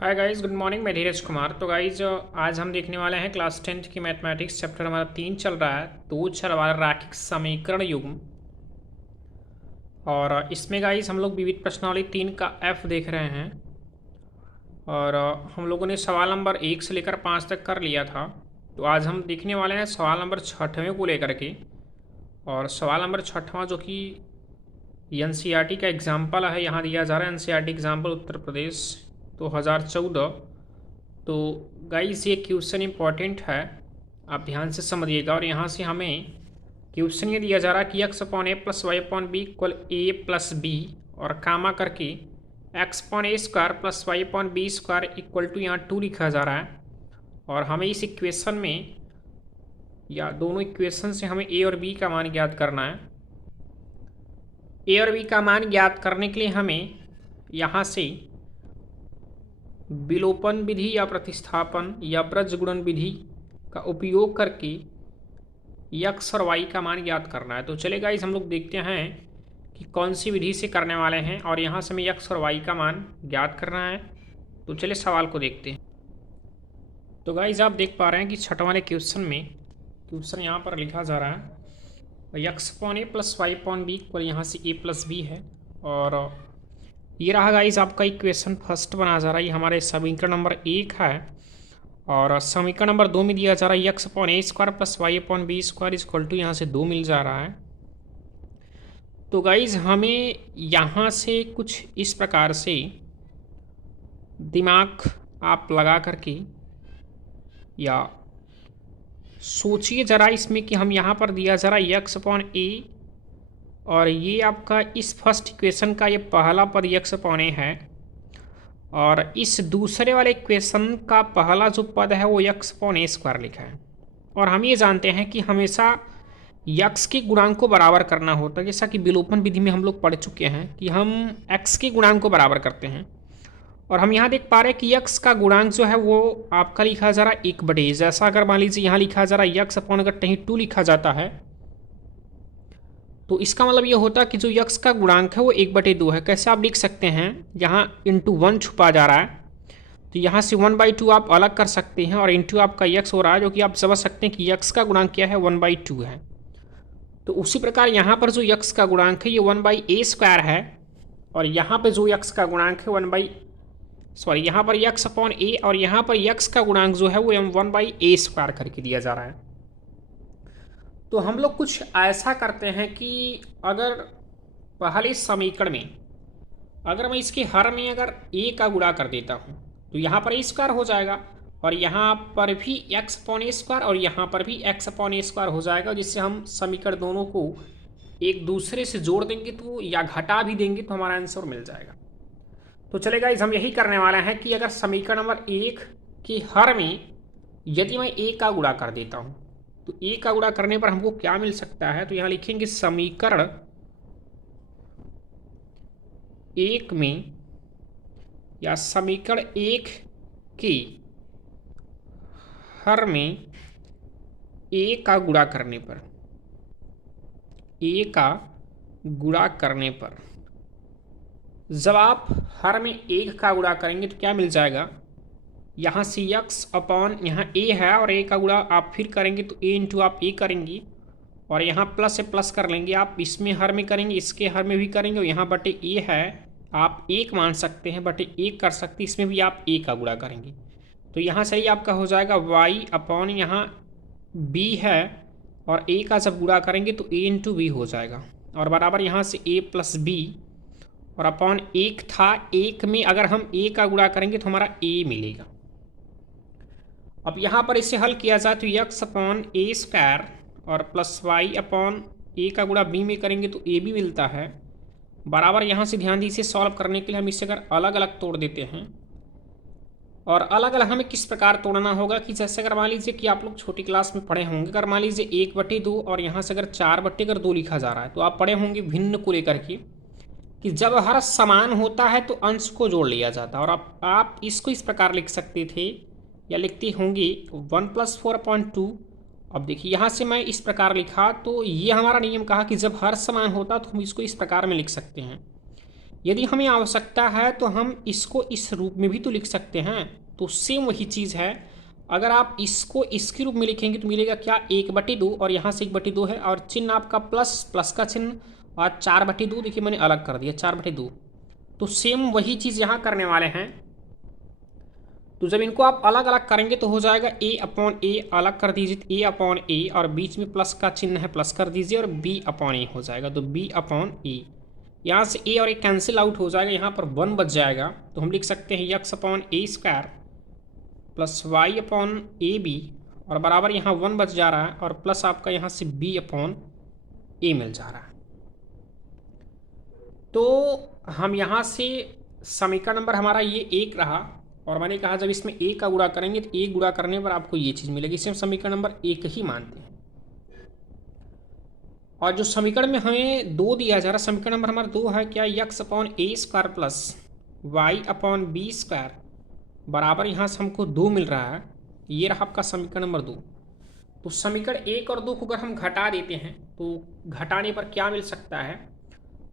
Hi guys, good morning. मैं धीरज कुमार। तो guys, आज हम देखने वाले हैं क्लास 10th की मैथमेटिक्स। चैप्टर हमारा 3 चल रहा है, 2 चल वाला रैखिक समीकरण युग्म। और इसमें गाइस हम लोग विविध प्रश्नावली 3 का एफ देख रहे हैं। और हम लोगों ने सवाल नंबर 1 से लेकर 5 तक कर लिया था। तो आज हम देखने वाले हैं सवाल नंबर 6वें को लेकर के। और सवाल नंबर 6वां जो कि एनसीईआरटी का एग्जाम्पल है, यहाँ दिया जा रहा है एनसीईआरटी एग्जाम्पल उत्तर प्रदेश 2014। तो गाइस ये क्वेश्चन इंपॉर्टेंट है, आप ध्यान से समझिएगा। और यहाँ से हमें क्वेश्चन ये दिया जा रहा है कि x upon a plus y upon b equal a plus b, और कामा करके x upon a square plus y upon b square equal to यहाँ 2 लिखा जा रहा है। और हमें इस इक्वेशन में या दोनों इक्वेशन से हमें ए और बी का मान ज्ञात करना है। ए और बी का मान ज्ञात करने के लिए हमें यहाँ से विलोपन विधि या प्रतिस्थापन या ब्रजगुणन विधि का उपयोग करके यक्स और वाई का मान ज्ञात करना है। तो चलिए गाइस, हम लोग देखते हैं कि कौन सी विधि से करने वाले हैं, और यहाँ से हमें यक्स और वाई का मान ज्ञात करना है। तो चलिए सवाल को देखते हैं। तो गाइस, आप देख पा रहे हैं कि 6 वाले क्वेश्चन में क्वेश्चन यहाँ पर लिखा जा रहा है x upon a plus y upon b equal, यहाँ से ए प्लस बी है। और ये रहा गाइस आपका इक्वेशन फर्स्ट बना जा रहा है, ये हमारे समीकरण नंबर 1 है। और समीकरण नंबर 2 में दिया जा रहा है x upon a square plus y upon b square is equal to, यहाँ से 2 मिल जा रहा है। तो गाइज हमें यहाँ से कुछ इस प्रकार से दिमाग आप लगा करके या सोचिए ज़रा इसमें कि हम यहाँ पर दिया जा रहा है एक्स अपॉन ए, और ये आपका इस फर्स्ट इक्वेशन का ये पहला पद एक्स अपॉन ए है, और इस दूसरे वाले इक्वेशन का पहला जो पद है वो एक्स अपॉन ए स्क्वायर लिखा है। और हम ये जानते हैं कि हमेशा यक्स के गुणांक को बराबर करना होता है, जैसा कि विलोपन विधि में हम लोग पढ़ चुके हैं कि हम एक्स के गुणांक को बराबर करते हैं। और हम यहाँ देख पा रहे हैं कि यक्स का गुणांक जो है वो आपका लिखा जा रहा है 1/, जैसा अगर मान लीजिए यहाँ लिखा जा रहा है यक्स अपॉन, अगर कहीं 2 लिखा जाता है तो इसका मतलब ये होता है कि जो यक्स का गुणांक है वो 1/2 है। कैसे आप लिख सकते हैं, यहाँ इंटू 1 छुपा जा रहा है, तो यहाँ से 1/2 आप अलग कर सकते हैं, और इंटू आपका यक्स हो रहा है, जो कि आप समझ सकते हैं कि यक्स का गुणांक क्या है, 1/2 है। तो उसी प्रकार यहाँ पर जो यक्स का गुणांक है ये 1/a स्क्वायर है, और यहाँ पर जो यक्स का गुणांक है यहाँ पर यक्स अपॉन ए, और यहाँ पर यक्स का गुणांक जो है वो 1/a स्क्वायर करके दिया जा रहा है। तो हम लोग कुछ ऐसा करते हैं कि अगर पहले समीकरण में अगर मैं इसके हर में अगर a का गुणा कर देता हूँ तो यहाँ पर a स्क्वायर हो जाएगा, और यहाँ पर भी एक्स अपॉन ए स्क्वायर, और यहाँ पर भी एक्स अपॉन ए स्क्वायर हो जाएगा, जिससे हम समीकरण दोनों को एक दूसरे से जोड़ देंगे तो या घटा भी देंगे तो हमारा आंसर मिल जाएगा। तो चलेगा इस हम यही करने वाले हैं कि अगर समीकरण नंबर 1 के हर में यदि मैं a का गुणा कर देता हूँ तो a का गुणा करने पर हमको क्या मिल सकता है। तो यहाँ लिखेंगे समीकरण 1 में या समीकरण 1 के हर में a का गुणा करने पर जब आप हर में 1 का गुणा करेंगे तो क्या मिल जाएगा, यहाँ से यक्स अपॉन यहाँ a है, और a का गुणा आप फिर करेंगे तो a इंटू आप a करेंगे, और यहाँ प्लस से प्लस कर लेंगे, आप इसमें हर में करेंगे, इसके हर में भी करेंगे, और यहाँ बटे a है, आप 1 मान सकते हैं, बटे 1 कर सकते हैं, इसमें भी आप a का गुणा करेंगे। तो यहाँ से ही आपका हो जाएगा y अपॉन यहाँ b है, और a का जब गुणा करेंगे तो a इंटू बी हो जाएगा, और बराबर यहाँ से a प्लस बी, और अपॉन 1 था, 1 में अगर हम a का गुणा करेंगे तो हमारा a मिलेगा। अब यहाँ पर इसे हल किया जाए तो यक्स अपॉन ए स्क्वायर और प्लस वाई अपॉन ए का गुणा b में करेंगे तो a भी मिलता है, बराबर यहाँ से ध्यान दीजिए सॉल्व करने के लिए हम इसे अगर अलग अलग तोड़ देते हैं, और अलग अलग हमें किस प्रकार तोड़ना होगा कि जैसे अगर मान लीजिए कि आप लोग छोटी क्लास में पढ़े होंगे, अगर मान लीजिए 1/2 और यहाँ से अगर 4/2 लिखा जा रहा है तो आप पढ़े होंगे भिन्न को लेकर के कि जब हर समान होता है तो अंश को जोड़ लिया जाता है। और आप इसको इस प्रकार लिख सकते थे या लिखते होंगे 1 + 4/2। अब देखिए यहाँ से मैं इस प्रकार लिखा, तो ये हमारा नियम कहा कि जब हर समान होता तो हम इसको इस प्रकार में लिख सकते हैं यदि हमें आवश्यकता है तो हम इसको इस रूप में भी तो लिख सकते हैं। तो सेम वही चीज़ है, अगर आप इसको इसके रूप में लिखेंगे तो मिलेगा क्या, 1/2, और यहाँ से 1/2 है, और चिन्ह आपका प्लस, प्लस का चिन्ह, और 4/2, देखिए मैंने अलग कर दिया 4/2। तो सेम वही चीज़ यहाँ करने वाले हैं। तो जब इनको आप अलग अलग करेंगे तो हो जाएगा a/a, अलग कर दीजिए a/a, और बीच में प्लस का चिन्ह है, प्लस कर दीजिए, और b/a हो जाएगा। तो b/a, यहाँ से a और a कैंसिल आउट हो जाएगा, यहाँ पर 1 बच जाएगा। तो हम लिख सकते हैं x/a² प्लस y/ab, और बराबर यहाँ 1 बच जा रहा है, और प्लस आपका यहाँ से b/a मिल जा रहा है। तो हम यहाँ से समीकरण नंबर हमारा ये 1 रहा, और मैंने कहा जब इसमें a का गुणा करेंगे तो 1 गुणा करने पर आपको ये चीज़ मिलेगी, इसे हम समीकरण नंबर 1 ही मानते हैं। और जो समीकरण में हमें 2 दिया जा रहा है, समीकरण नंबर हमारा 2 है क्या, x/a² प्लस y/b² बराबर यहाँ से हमको 2 मिल रहा है। ये रहा आपका समीकरण नंबर 2। तो समीकरण 1 और 2 को अगर हम घटा देते हैं तो घटाने पर क्या मिल सकता है,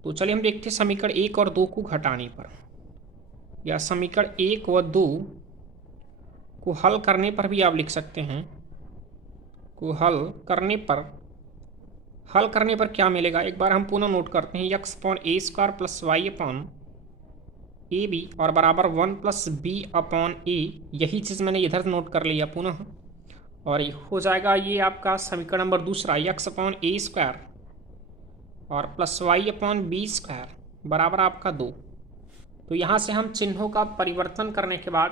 तो चलिए हम देखते हैं समीकरण 1 और 2 को घटाने पर, या समीकरण 1 व 2 को हल करने पर भी आप लिख सकते हैं। को हल करने पर क्या मिलेगा, एक बार हम पुनः नोट करते हैं, x/a² प्लस y/ab, और बराबर 1 प्लस b/a, यही चीज़ मैंने इधर नोट कर लिया पुनः, और हो जाएगा ये आपका समीकरण नंबर दूसरा, x/a² और प्लस y/b² बराबर आपका 2। तो यहाँ से हम चिन्हों का परिवर्तन करने के बाद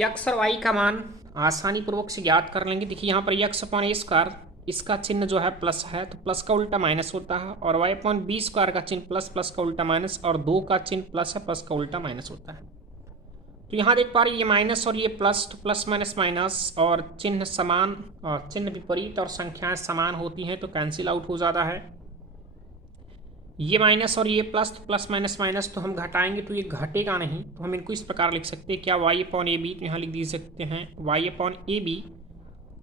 x और y का मान आसानी पूर्वक से ज्ञात कर लेंगे। देखिए यहाँ पर x/a², इसका चिन्ह जो है प्लस है, तो प्लस का उल्टा माइनस होता है, और y/b² का चिन्ह प्लस, प्लस का उल्टा माइनस, और 2 का चिन्ह प्लस है, प्लस का उल्टा माइनस होता है। तो यहाँ देख पा रहे ये माइनस और ये प्लस, तो प्लस माइनस माइनस, और चिन्ह समान, और चिन्ह विपरीत और संख्याएं समान होती हैं तो कैंसिल आउट हो जाता है। ये माइनस और ये प्लस, तो प्लस माइनस माइनस, तो हम घटाएंगे तो ये घटेगा नहीं, तो हम इनको इस प्रकार लिख सकते हैं क्या, y/ab, तो यहाँ लिख दे सकते हैं y/ab,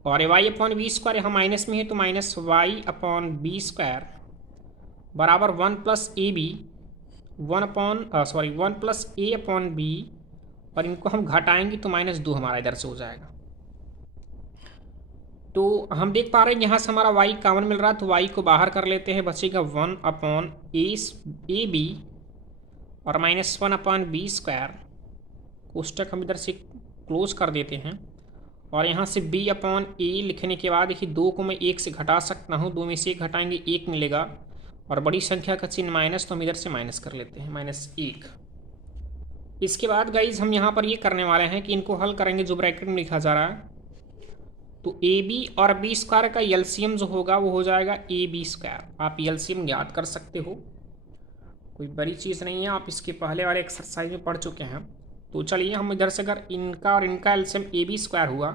और y/b² यहाँ माइनस में है तो माइनस y/b² बराबर 1 प्लस ab, 1 प्लस a/b, और इनको हम घटाएंगे तो -2 हमारा इधर से हो जाएगा। तो हम देख पा रहे हैं यहाँ से हमारा y कॉमन मिल रहा है, तो y को बाहर कर लेते हैं, बचेगा 1/ab और -1/b²। कोष्टक हम इधर से क्लोज कर देते हैं, और यहाँ से b/a लिखने के बाद देखिए 2 को मैं 1 से घटा सकता हूँ, 2 में से 1 घटाएंगे 1 मिलेगा, और बड़ी संख्या का चिन्ह माइनस, तो हम इधर से माइनस कर लेते हैं, -1। इसके बाद गाइज हम यहाँ पर ये करने वाले हैं कि इनको हल करेंगे, जो ब्रैकेट में लिखा जा रहा है, तो ab और b² का एलसीएम जो होगा वो हो जाएगा ab²। आप एलसीएम ज्ञात कर सकते हो, कोई बड़ी चीज़ नहीं है, आप इसके पहले वाले एक्सरसाइज में पढ़ चुके हैं। तो चलिए हम इधर से अगर इनका और इनका एलसीएम ab² हुआ,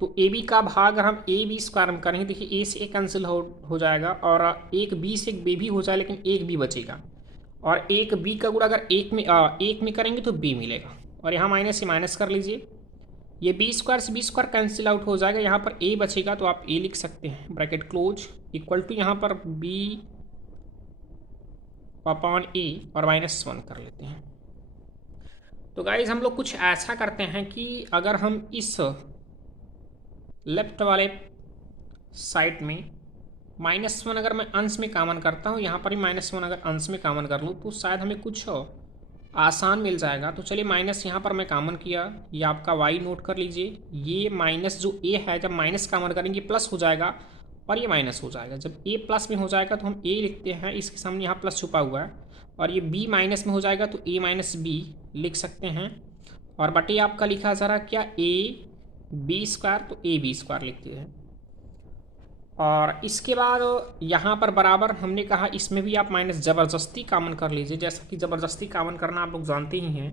तो ab का भाग हम ab² में करेंगे, देखिए a से a कैंसिल हो जाएगा, और एक b से एक b भी हो जाए, लेकिन एक b बचेगा, और एक b का गुणा अगर एक में करेंगे तो b मिलेगा, और यहाँ माइनस से माइनस कर लीजिए, ये b² से b² कैंसिल आउट हो जाएगा, यहाँ पर a बचेगा, तो आप a लिख सकते हैं, ब्रैकेट क्लोज, इक्वल टू यहाँ पर b/a और -1 कर लेते हैं। तो गाइज हम लोग कुछ ऐसा करते हैं कि अगर हम इस लेफ्ट वाले साइड में -1 अगर मैं अंश में कॉमन करता हूँ, यहाँ पर भी -1 अगर अंश में कॉमन कर लूँ तो शायद हमें कुछ आसान मिल जाएगा। तो चलिए माइनस यहाँ पर मैं कॉमन किया, ये आपका y नोट कर लीजिए, ये माइनस जो a है जब माइनस कॉमन करेंगे प्लस हो जाएगा, और ये माइनस हो जाएगा। जब a प्लस में हो जाएगा तो हम a लिखते हैं, इसके सामने यहाँ प्लस छुपा हुआ है, और ये b माइनस में हो जाएगा तो a माइनस b लिख सकते हैं, और बटे आपका लिखा जा रहा क्या, ab², तो ab² लिखते हैं। और इसके बाद यहाँ पर बराबर हमने कहा इसमें भी आप माइनस ज़बरदस्ती कॉमन कर लीजिए, जैसा कि ज़बरदस्ती कॉमन करना आप लोग जानते ही हैं।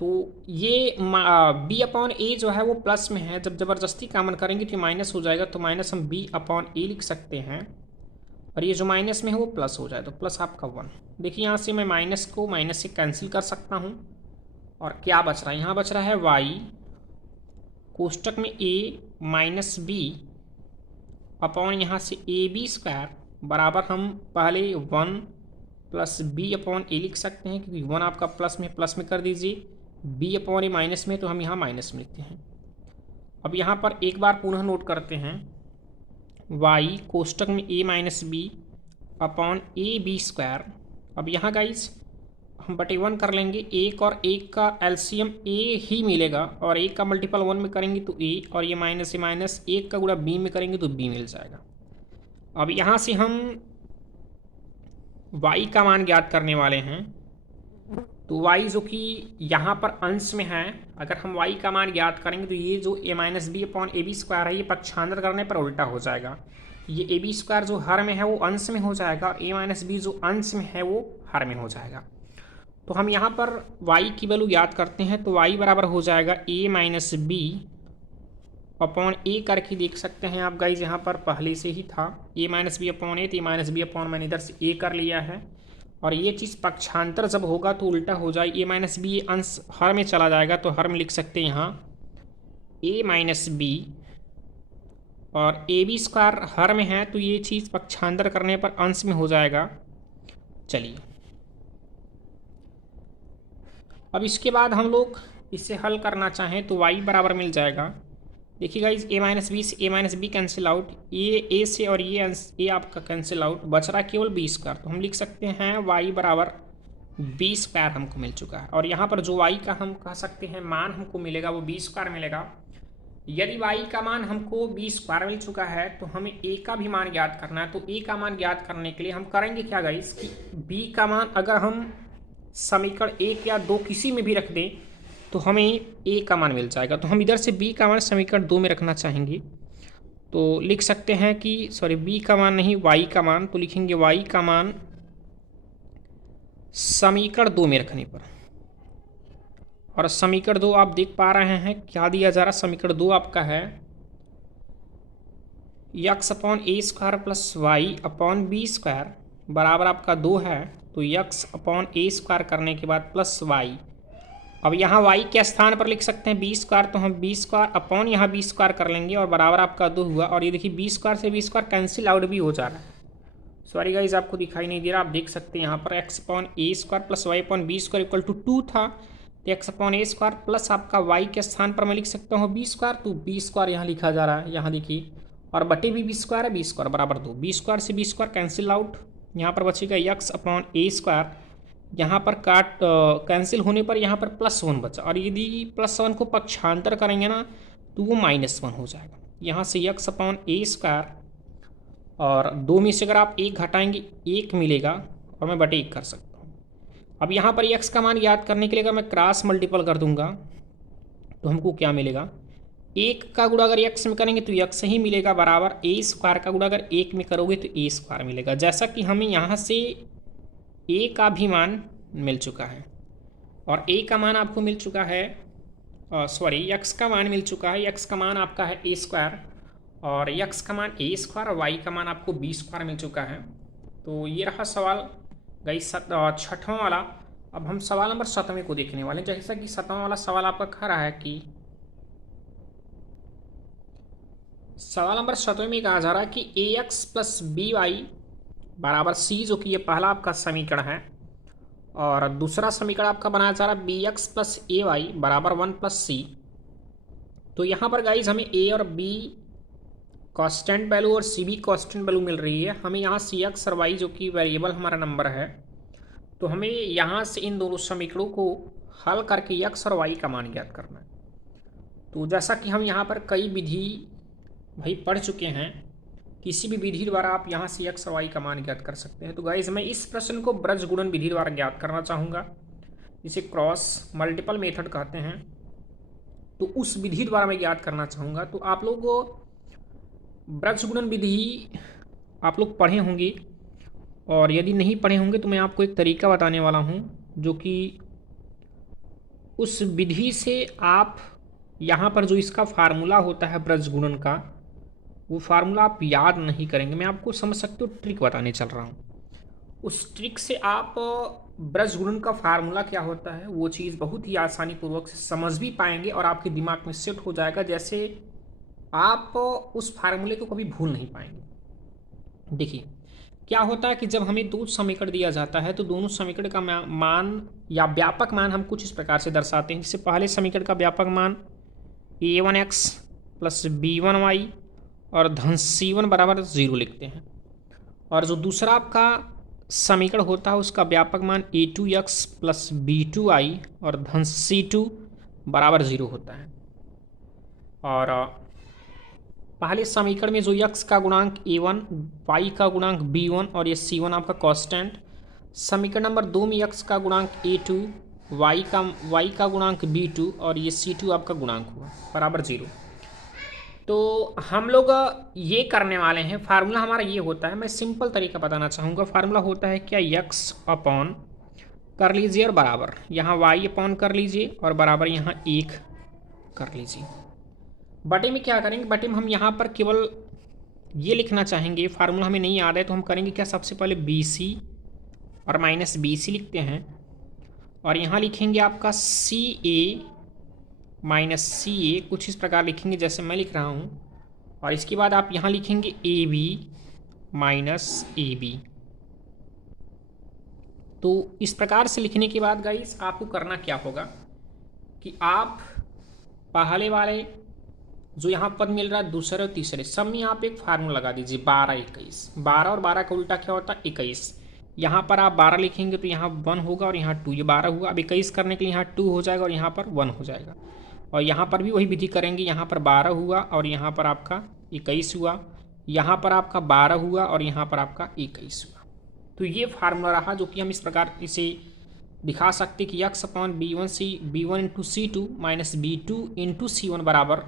तो ये b/a जो है वो प्लस में है, जब ज़बरदस्ती कॉमन करेंगे तो माइनस हो जाएगा, तो माइनस हम b/a लिख सकते हैं, और ये जो माइनस में है वो प्लस हो जाए, तो प्लस आपका 1। देखिए यहाँ से मैं माइनस को माइनस से कैंसिल कर सकता हूँ, और क्या बच रहा है, यहाँ बच रहा है y कोष्टक में a माइनस b अपॉन यहाँ से ab² बराबर हम पहले 1 प्लस बी अपॉन ए लिख सकते हैं, क्योंकि 1 आपका प्लस में कर दीजिए, बी अपॉन ए माइनस में, तो हम यहाँ माइनस में लिखते हैं। अब यहाँ पर एक बार पुनः नोट करते हैं, वाई कोष्टक में a minus b upon a b square. अब यहाँ गाइस हम बटे 1 कर लेंगे, एक और एक का एलसीएम ए ही मिलेगा, और एक का मल्टीपल 1 में करेंगे तो ए, और ये माइनस से माइनस, एक का गुणा बी में करेंगे तो बी मिल जाएगा। अब यहाँ से हम y का मान ज्ञात करने वाले हैं, तो y जो कि यहाँ पर अंश में है, अगर हम y का मान ज्ञात करेंगे तो ये जो a minus b upon a b square है, ये पक्षांतर करने पर उल्टा हो जाएगा। ये ए बी स्क्वायर जो हर में है वो अंश में हो जाएगा, और a माइनस बी जो अंश में है वो हर में हो जाएगा। तो हम यहाँ पर y की वैल्यू ज्ञात करते हैं, तो y बराबर हो जाएगा a माइनस बी अपॉन ए करके देख सकते हैं आप गाइज, यहाँ पर पहले से ही था a माइनस बी अपॉन ए, तो ए माइनस बी अपॉन मैंने इधर से ए कर लिया है, और ये चीज़ पक्षांतर जब होगा तो उल्टा हो जाए, ए माइनस बी अंश हर में चला जाएगा, तो हर में लिख सकते हैं यहाँ a माइनस बी, और ए बी स्क्वायर हर में है तो ये चीज़ पक्षांतर करने पर अंश में हो जाएगा। चलिए अब इसके बाद हम लोग इसे हल करना चाहें तो y बराबर मिल जाएगा, देखिए गाइज a माइनस बी से a minus b cancel out, ये a से और ये a आपका कैंसिल आउट, बच रहा केवल b स्क्वायर, तो हम लिख सकते हैं y बराबर b स्क्वायर हमको मिल चुका है। और यहाँ पर जो y का हम कह सकते हैं मान हमको मिलेगा वो b स्क्वायर मिलेगा। यदि y का मान हमको b स्क्वायर मिल चुका है तो हमें a का भी मान ज्ञात करना है, तो a का मान ज्ञात करने के लिए हम करेंगे क्या गाइज कि b का मान अगर हम समीकरण 1 या 2 किसी में भी रख दें तो हमें a का मान मिल जाएगा। तो हम इधर से b का मान समीकरण 2 में रखना चाहेंगे, तो लिख सकते हैं कि सॉरी b का मान नहीं y का मान, तो लिखेंगे y का मान समीकरण 2 में रखने पर। और समीकरण 2 आप देख पा रहे हैं क्या दिया जा रहा, समीकरण 2 आपका है x upon a square plus y upon b square बराबर आपका 2 है, तो यक्स अपॉन ए स्क्वायर करने के बाद प्लस वाई। अब यहाँ y के स्थान पर लिख सकते हैं बी स्क्वायर, तो हम बी स्क्वायर अपॉन यहाँ बी स्क्वायर कर लेंगे, और बराबर आपका 2 हुआ। और ये देखिए बी स्क्वायर से बी स्क्वायर कैंसिल आउट भी हो जा रहा है, सॉरी गाइज आपको दिखाई नहीं दे रहा, आप देख सकते हैं यहाँ पर x upon a square plus y upon b square equal to 2 था, तो x upon a square plus आपका y के स्थान पर मैं लिख सकता हूँ बी स्क्वायर, तो बी स्क्वायर यहाँ लिखा जा रहा है, यहाँ देखिए, और बटे भी बी स्क्वायर है, बी स्क्वायर बराबर 2, बी स्क्वायर से बी स्क्वायर कैंसिल आउट, यहाँ पर बचेगा यक्स अपॉन ए स्क्वायर, यहाँ पर काट कैंसिल होने पर यहाँ पर +1 बचा, और यदि +1 को पक्षांतर करेंगे ना तो वो -1 हो जाएगा। यहाँ से यक्स अपॉन ए स्क्वायर, और 2 में से अगर आप 1 घटाएंगे 1 मिलेगा, और मैं बटे 1 कर सकता हूँ। अब यहाँ पर यक्स का मान याद करने के लिए अगर मैं क्रॉस मल्टीपल कर दूंगा तो हमको क्या मिलेगा, 1 का गुणा अगर यक्स में करेंगे तो यक्स ही मिलेगा, बराबर ए स्क्वायर का गुणा अगर 1 में करोगे तो ए स्क्वायर मिलेगा। जैसा कि हमें यहाँ से a का भी मान मिल चुका है, और a का मान आपको मिल चुका है, सॉरी x का मान मिल चुका है, x का मान आपका है a स्क्वायर, और x का मान a स्क्वायर, और y का मान आपको b स्क्वायर मिल चुका है। तो ये रहा सवाल गाइस 6वां वाला। अब हम सवाल नंबर 7वें को देखने वाले हैं। जैसा कि 7वां वाला सवाल आपका कह रहा है कि सवाल नंबर 7वें में कहा जा रहा है कि ax प्लस बी वाई बराबर c, जो कि ये पहला आपका समीकरण है, और दूसरा समीकरण आपका बनाया जा रहा है बी एक्स प्लस ए वाई बराबर 1 प्लस सी। तो यहाँ पर गाइज हमें a और b कांस्टेंट वैल्यू और c भी कांस्टेंट वैल्यू मिल रही है। हमें यहाँ सी एक्स और y जो कि वेरिएबल हमारा नंबर है, तो हमें यहाँ से इन दोनों समीकरणों को हल करके x और y का मान ज्ञात करना है। तो जैसा कि हम यहाँ पर कई विधि भाई पढ़ चुके हैं, किसी भी विधि द्वारा आप यहाँ से x और y का मान ज्ञात कर सकते हैं। तो गाइज मैं इस प्रश्न को ब्रज गुणन विधि द्वारा ज्ञात करना चाहूँगा, इसे क्रॉस मल्टीपल मेथड कहते हैं, तो उस विधि द्वारा मैं ज्ञात करना चाहूँगा। तो आप लोग ब्रज गुणन विधि आप लोग पढ़े होंगे, और यदि नहीं पढ़े होंगे तो मैं आपको एक तरीका बताने वाला हूँ, जो कि उस विधि से आप यहाँ पर जो इसका फार्मूला होता है ब्रज गुणन का, वो फार्मूला आप याद नहीं करेंगे। मैं आपको समझ सकते हो ट्रिक बताने चल रहा हूँ, उस ट्रिक से आप ब्रज गुणन का फार्मूला क्या होता है वो चीज़ बहुत ही आसानी पूर्वक से समझ भी पाएंगे, और आपके दिमाग में सेट हो जाएगा, जैसे आप उस फार्मूले को कभी भूल नहीं पाएंगे। देखिए क्या होता है कि जब हमें दो समीकरण दिया जाता है तो दोनों समीकरण का मान या व्यापक मान हम कुछ इस प्रकार से दर्शाते हैं। जैसे पहले समीकरण का व्यापक मान a1x प्लस b1y और धन c1 बराबर 0 लिखते हैं, और जो दूसरा आपका समीकरण होता है उसका व्यापक मान a2x प्लस b2y और धन c2 बराबर 0 होता है। और पहले समीकरण में जो x का गुणांक a1, y का गुणांक b1 और ये c1 आपका कांस्टेंट, समीकरण नंबर 2 में x का गुणांक a2, y का गुणांक b2 और ये c2 आपका गुणांक हुआ बराबर 0। तो हम लोग ये करने वाले हैं, फार्मूला हमारा ये होता है, मैं सिंपल तरीका बताना चाहूँगा। फार्मूला होता है क्या, x अपॉन कर लीजिए और बराबर यहाँ y अपॉन कर लीजिए और बराबर यहाँ 1 कर लीजिए। बटे में क्या करेंगे, बटे में हम यहाँ पर केवल ये लिखना चाहेंगे, फार्मूला हमें नहीं याद है तो हम करेंगे क्या, सबसे पहले BC और माइनस BC लिखते हैं और यहाँ लिखेंगे आपका CA माइनस CA, कुछ इस प्रकार लिखेंगे जैसे मैं लिख रहा हूँ, और इसके बाद आप यहाँ लिखेंगे AB माइनस AB। तो इस प्रकार से लिखने के बाद गाइस आपको करना क्या होगा कि आप पहले वाले जो यहाँ पद मिल रहा है दूसरे और तीसरे सब में आप एक फार्मूला लगा दीजिए 12 21। 12 और 12 का उल्टा क्या होता है 21। यहाँ पर आप 12 लिखेंगे तो यहाँ 1 होगा और यहाँ 2, ये 12 हुआ। अब 21 करने के लिए यहाँ 2 हो जाएगा और यहाँ पर 1 हो जाएगा, और यहाँ पर भी वही विधि करेंगे, यहाँ पर 12 हुआ और यहाँ पर आपका 21 हुआ, यहाँ पर आपका 12 हुआ और यहाँ पर आपका 21 हुआ। तो ये फार्मूला रहा जो कि हम इस प्रकार इसे दिखा सकते कि x upon b1 into c2 minus b2 into c1 बराबर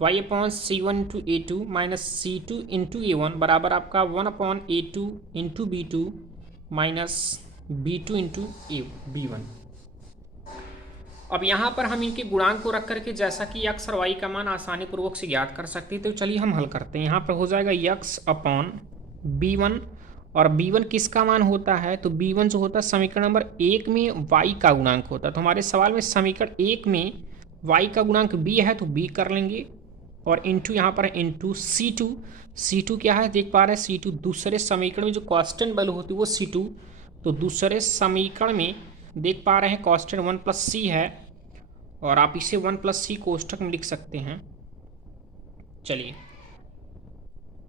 y upon c1 into a2 minus c2 into a1 बराबर आपका 1 upon a2 into b2 minus b2 into b1। अब यहाँ पर हम इनके गुणांक को रख करके जैसा कि x और y का मान आसानी पूर्वक से ज्ञात कर सकते हैं, तो चलिए हम हल करते हैं। यहाँ पर हो जाएगा x अपॉन b1, और b1 किसका मान होता है, तो b1 जो होता है समीकरण नंबर 1 में y का गुणांक होता है। तो हमारे सवाल में समीकरण 1 में y का गुणांक b है तो b कर लेंगे, और इंटू यहाँ पर इंटू c2 क्या है देख पा रहे हैं, c2 दूसरे समीकरण में जो कांस्टेंट वैल्यू होती है वो c2, तो दूसरे समीकरण में देख पा रहे हैं कांस्टेंट 1 प्लस c है, और आप इसे 1 प्लस c कोष्ठक में लिख सकते हैं। चलिए,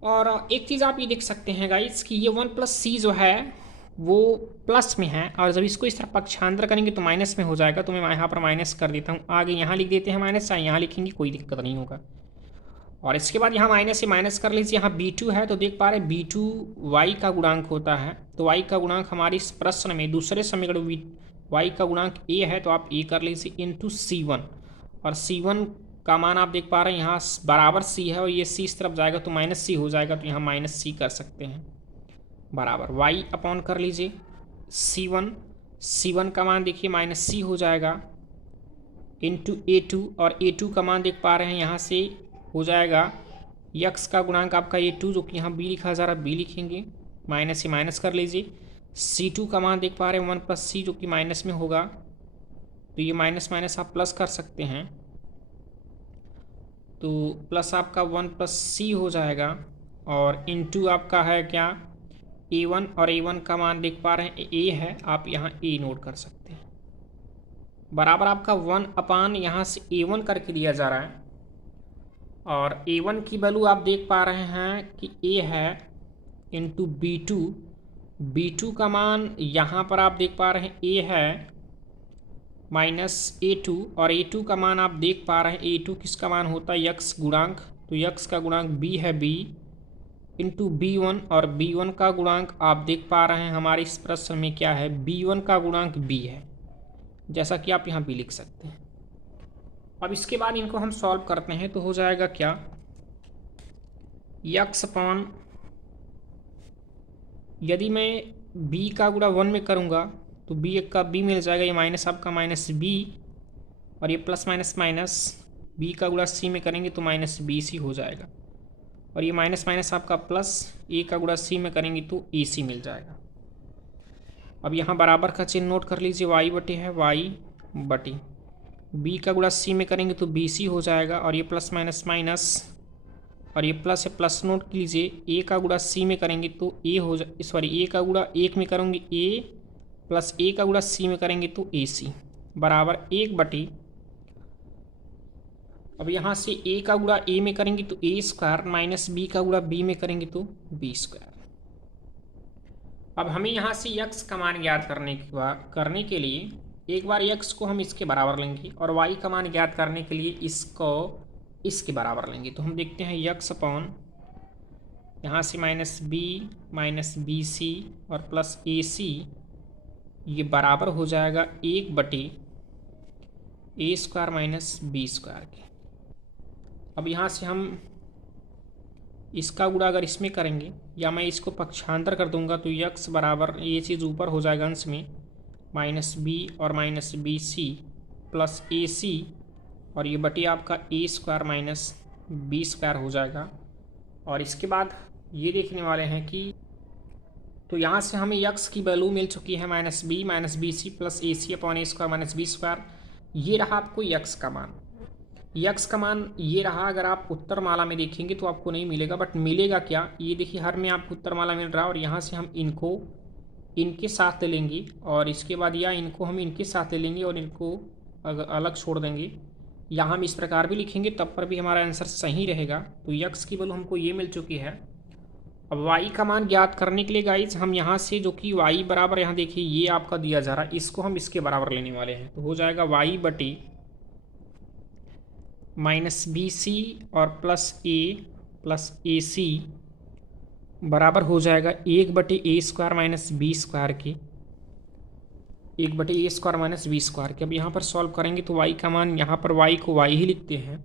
और एक चीज़ आप ये देख सकते हैं गाइस कि ये 1 प्लस c जो है वो प्लस में है, और जब इसको इस तरह पक्षांतर करेंगे तो माइनस में हो जाएगा। तो मैं यहाँ पर माइनस कर देता हूँ, आगे यहाँ लिख देते हैं माइनस, चाहे यहाँ लिखेंगे कोई दिक्कत नहीं होगा। और इसके बाद यहाँ माइनस से माइनस कर लीजिए, यहाँ b2 है तो देख पा रहे हैं b2 y का गुणांक होता है, तो y का गुणांक हमारे इस प्रश्न में दूसरे समीकरण y का गुणांक a है तो आप a कर लीजिए इंटू c1, और c1 का मान आप देख पा रहे हैं यहाँ बराबर c है और ये c इस तरफ जाएगा तो माइनस c हो जाएगा, तो यहाँ माइनस c कर सकते हैं बराबर y अपॉन कर लीजिए c1 का मान देखिए माइनस c हो जाएगा इंटू a2, और a2 का मान देख पा रहे हैं यहाँ से हो जाएगा x का गुणांक आपका a2 जो कि यहाँ b लिखा जा रहा है, b लिखेंगे, माइनस से माइनस कर लीजिए। c2 का मान देख पा रहे हैं 1 प्लस c जो कि माइनस में होगा, तो ये माइनस माइनस आप प्लस कर सकते हैं, तो प्लस आपका 1 प्लस c हो जाएगा, और इंटू आपका है क्या a1, और a1 का मान देख पा रहे हैं a है, आप यहाँ a नोट कर सकते हैं बराबर आपका 1 अपान यहाँ से a1 करके दिया जा रहा है, और a1 की वैल्यू आप देख पा रहे हैं कि a है इंटू b2 का मान यहाँ पर आप देख पा रहे हैं a है माइनस a2, और a2 का मान आप देख पा रहे हैं a2 किसका मान होता है x गुणांक, तो x का गुणांक b है b इंटू b1, और b1 का गुणांक आप देख पा रहे हैं हमारे इस प्रश्न में क्या है, b1 का गुणांक b है, जैसा कि आप यहाँ b लिख सकते हैं। अब इसके बाद इनको हम सॉल्व करते हैं तो हो जाएगा क्या, x अपॉन, यदि मैं b का गुणा 1 में करूँगा तो b एक का b मिल जाएगा, ये माइनस आपका माइनस b, और ये प्लस माइनस माइनस b का गुणा c में करेंगे तो माइनस bc हो जाएगा, और ये माइनस माइनस आपका प्लस a का गुणा c में करेंगे तो ac मिल जाएगा। अब यहाँ बराबर का चिन्ह नोट कर लीजिए, y बटे है y बटे b का गुणा c में करेंगे तो bc हो जाएगा, और ये प्लस माइनस माइनस और ये प्लस है, प्लस नोट कीजिए। ए का गुणा सी में करेंगे तो ए हो जा, सॉरी ए का गुणा एक में करेंगे ए, प्लस ए का गुणा सी में करेंगे तो ए सी बराबर 1/। अब यहाँ से ए का गुणा ए में करेंगे तो ए स्क्वायर, माइनस बी का गुणा बी में करेंगे तो बी स्क्वायर। अब हमें यहाँ से यक्स का मान ज्ञात करने के लिए एक बार यक्स को हम इसके बराबर लेंगे और वाई का मान ज्ञात करने के लिए इसको इसके बराबर लेंगे। तो हम देखते हैं यक्स अपॉन यहाँ से माइनस बी सी और प्लस ए सी, ये बराबर हो जाएगा 1/a square minus b square के। अब यहाँ से हम इसका गुणा अगर इसमें करेंगे या मैं इसको पक्षांतर कर दूंगा तो यक्स बराबर ये चीज़ ऊपर हो जाएगा अंश में माइनस बी और माइनस बी सी प्लस ए सी, और ये बटी आपका ए स्क्वायर माइनस बी स्क्वायर हो जाएगा। और इसके बाद ये देखने वाले हैं कि तो यहाँ से हमें यक्स की वैल्यू मिल चुकी है minus B C plus A C upon a square minus b square. ये रहा आपको यक्स का मान। यक्स का मान ये रहा। अगर आप उत्तर माला में देखेंगे तो आपको नहीं मिलेगा, बट मिलेगा क्या, ये देखिए हर में आपको उत्तर माला मिल रहा है। और यहाँ से हम इनको इनके साथ ले लेंगे और इसके बाद या इनको हम इनके साथ ले लेंगे और इनको अलग छोड़ देंगे। यहाँ हम इस प्रकार भी लिखेंगे तब पर भी हमारा आंसर सही रहेगा। तो यक्स की वैल्यू हमको ये मिल चुकी है। अब वाई का मान ज्ञात करने के लिए गाइज हम यहाँ से जो कि वाई बराबर, यहाँ देखिए ये आपका दिया जा रहा है, इसको हम इसके बराबर लेने वाले हैं। तो हो जाएगा वाई बटी माइनस बी सी और प्लस ए सी बराबर हो जाएगा 1/a square minus b square के, 1/a square minus b square के। अब यहाँ पर सॉल्व करेंगे तो y का मान, यहाँ पर y को y ही लिखते हैं।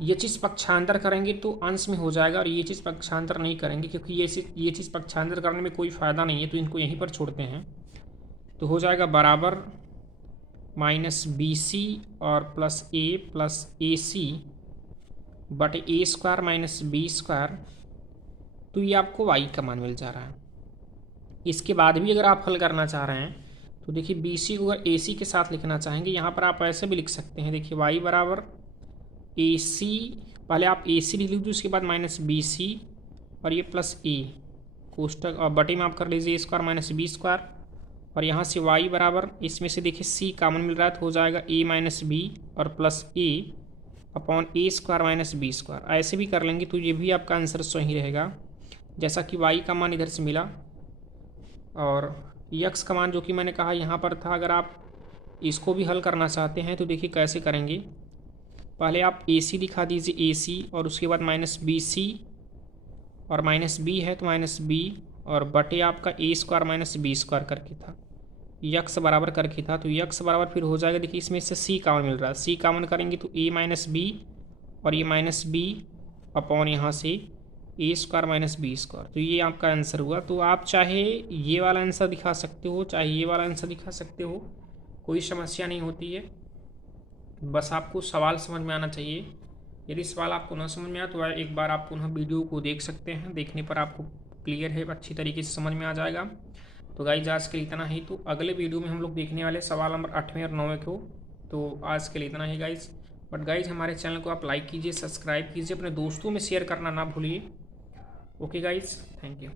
ये चीज़ पक्षांतर करेंगे तो अंश में हो जाएगा और ये चीज़ पक्षांतर नहीं करेंगे क्योंकि ये चीज़ पक्षांतर करने में कोई फ़ायदा नहीं है, तो इनको यहीं पर छोड़ते हैं। तो हो जाएगा बराबर माइनस बी सी और प्लस ए सी बटे ए स्क्वायर माइनस बी स्क्वायर। तो ये आपको y का मान मिल जा रहा है। इसके बाद भी अगर आप हल करना चाह रहे हैं तो देखिए बी सी को अगर ए सी के साथ लिखना चाहेंगे यहाँ पर आप ऐसे भी लिख सकते हैं। देखिए y बराबर ए सी, पहले आप ए सी लिख लीजिए, उसके बाद माइनस बी सी और ये प्लस ए कोष्टक और बटे में आप कर लीजिए ए स्क्वायर माइनस बी स्क्वायर। और यहाँ से y बराबर, इसमें से देखिए c कॉमन मिल रहा है तो हो जाएगा a माइनस बी और plus a upon a square minus b square. ऐसे भी कर लेंगे तो ये भी आपका आंसर सही रहेगा, जैसा कि y का मान इधर से मिला और यक्स का मान जो कि मैंने कहा यहाँ पर था। अगर आप इसको भी हल करना चाहते हैं तो देखिए कैसे करेंगे। पहले आप ए सी दिखा दीजिए, ए सी, और उसके बाद माइनस बी सी और माइनस बी है तो माइनस बी और बटे आपका ए स्क्वायर माइनस बी स्क्वायर करके था, यक्स बराबर करके था। तो यक्स बराबर फिर हो जाएगा, देखिए इसमें से सी कॉमन मिल रहा है, सी कॉमन करेंगे तो ए माइनस बी और ये माइनस बी अपॉन यहाँ से ए स्क्वायर माइनस बी स्क्वायर। तो ये आपका आंसर हुआ। तो आप चाहे ये वाला आंसर दिखा सकते हो, चाहे ये वाला आंसर दिखा सकते हो, कोई समस्या नहीं होती है। बस आपको सवाल समझ में आना चाहिए। यदि सवाल आपको न समझ में आया तो एक बार आप पुनः वीडियो को देख सकते हैं, देखने पर आपको क्लियर है, अच्छी तरीके से समझ में आ जाएगा। तो गाइज आज के लिए इतना ही। तो अगले वीडियो में हम लोग देखने वाले सवाल नंबर 8वें और 9वें को। तो आज के लिए इतना ही गाइज। बट गाइज हमारे चैनल को आप लाइक कीजिए, सब्सक्राइब कीजिए, अपने दोस्तों में शेयर करना ना भूलिए। Okay guys, thank you.